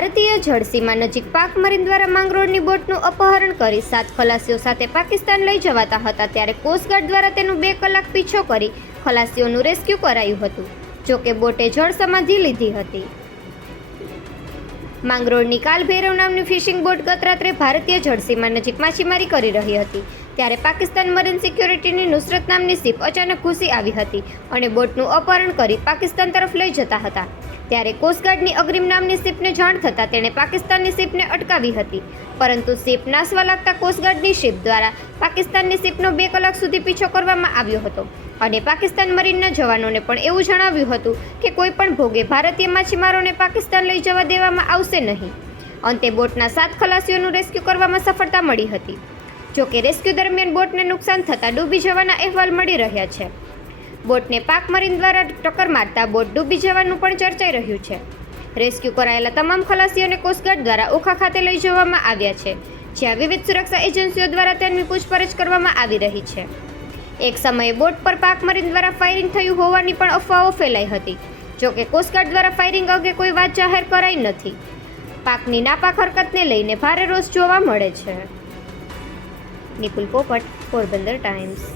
જળસીમા નજીક પાક મરીન દ્વારા માંગરોળની બોટનું અપહરણ કરી સાત ખલાસીઓ સાથે પાકિસ્તાન લઈ જવાતા હતા ત્યારે કોસ્ટગાર્ડ દ્વારા તેનું બે કલાક પીછો કરી ખલાસીઓનું રેસ્ક્યુ કરાયું હતું જોકે બોટે જળ સમાધિ લીધી હતી. માંગરોળની કાલભૈરવ નામની ફિશિંગ બોટ ગત રાત્રે ભારતીય જળસીમા નજીક માછીમારી કરી રહી હતી, ત્યારે પાકિસ્તાન મરીન સિક્યોરિટીની નુસરત નામની શિપ અચાનક ઘૂસી આવી હતી અને બોટનું અપહરણ કરી પાકિસ્તાન તરફ લઈ જતા હતા. ત્યારે કોસ્ટગાર્ડની અગ્રિમ નામની શિપને જાણ થતાં તેણે પાકિસ્તાનની શિપને અટકાવી હતી. પરંતુ શિપ નાસવા લાગતા કોસ્ટગાર્ડની શિપ દ્વારા પાકિસ્તાનની શિપનો બે કલાક સુધી પીછો કરવામાં આવ્યો હતો. અને પાકિસ્તાન મરીનના જવાનોને પણ એવું જણાવ્યું હતું કે કોઈ પણ ભોગે ભારતીય માછીમારોને પાકિસ્તાન લઈ જવા દેવામાં આવશે નહીં. અંતે બોટના સાત ખલાસીઓનું રેસ્ક્યુ કરવામાં સફળતા મળી હતી. જોકે રેસ્ક્યુ દરમિયાન બોટને નુકસાન થતાં ડૂબી જવાના અહેવાલ મળી રહ્યા છે. બોટને પાક મરીન દ્વારા ટક્કર મારતા બોટ ડૂબી જવાનું પણ ચર્ચાઈ રહ્યું છે. રેસ્ક્યુ કરાયેલા તમામ ખલાસીઓને કોસ્ટગાર્ડ દ્વારા ઓખા ખાતે લઈ જવામાં આવ્યા છે, જ્યાં વિવિધ સુરક્ષા એજન્સીઓ દ્વારા તેમની પૂછપરછ કરવામાં આવી રહી છે. એક સમયે બોટ પર પાક મરીન દ્વારા ફાયરિંગ થયું હોવાની પણ અફવાઓ ફેલાઈ હતી, જોકે કોસ્ટગાર્ડ દ્વારા ફાયરિંગ અંગે કોઈ વાત જાહેર કરાઈ નથી. પાકની નાપાક હરકતને લઈને ભારે રોષ જોવા મળે છે. નિકુલ પોપટ, પોરબંદર ટાઈમ્સ